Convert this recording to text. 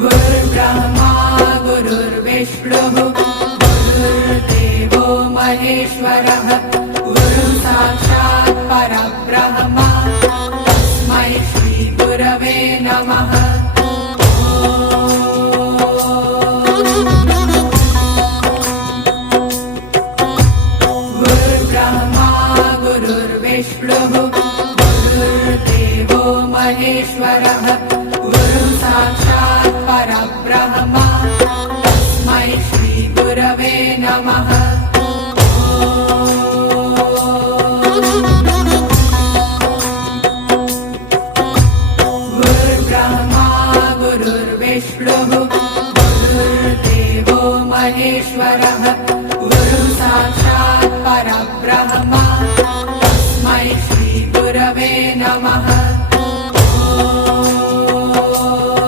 गुरुर्ब्रह्मा गुरुर्विष्णुः गुरुर्देवो महेश्वरः गुरुः साक्षात् परब्रह्म तस्मै श्री गुरवे नमः। गुरुर्ब्रह्मा गुरुर्विष्णुः गुरुर्देवो महेश्वरः गुरुः साक्षात् परब्रह्म तस्मै श्री गुरवे नमः। गुरुर्ब्रह्मा गुरुर्विष्णुः गुरुर्देवो महेश्वरः गुरुः साक्षात् परब्रह्म तस्मै श्री गुरवे नमः।